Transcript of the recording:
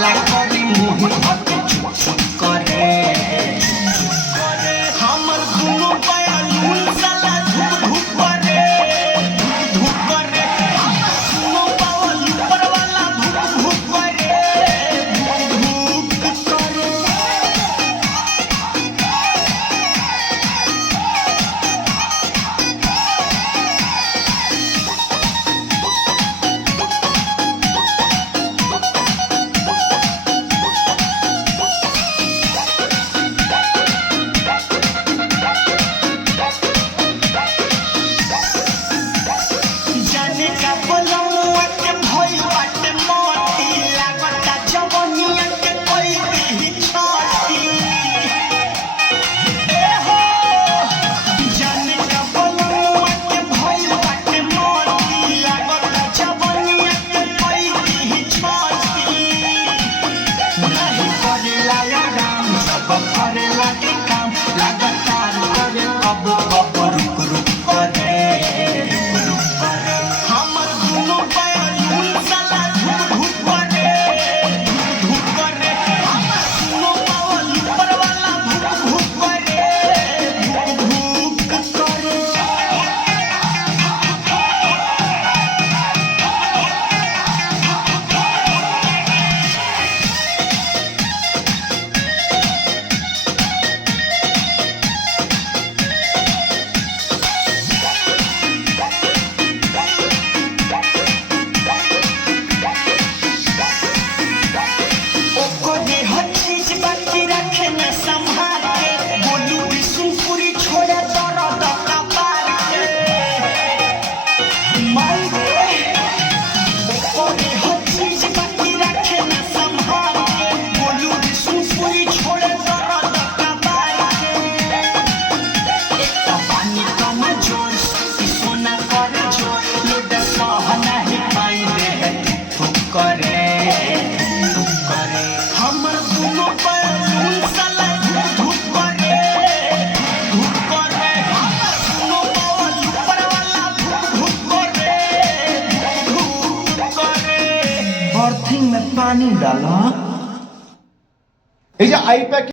like fucking. में पानी डाला ये जो आई पैकिंग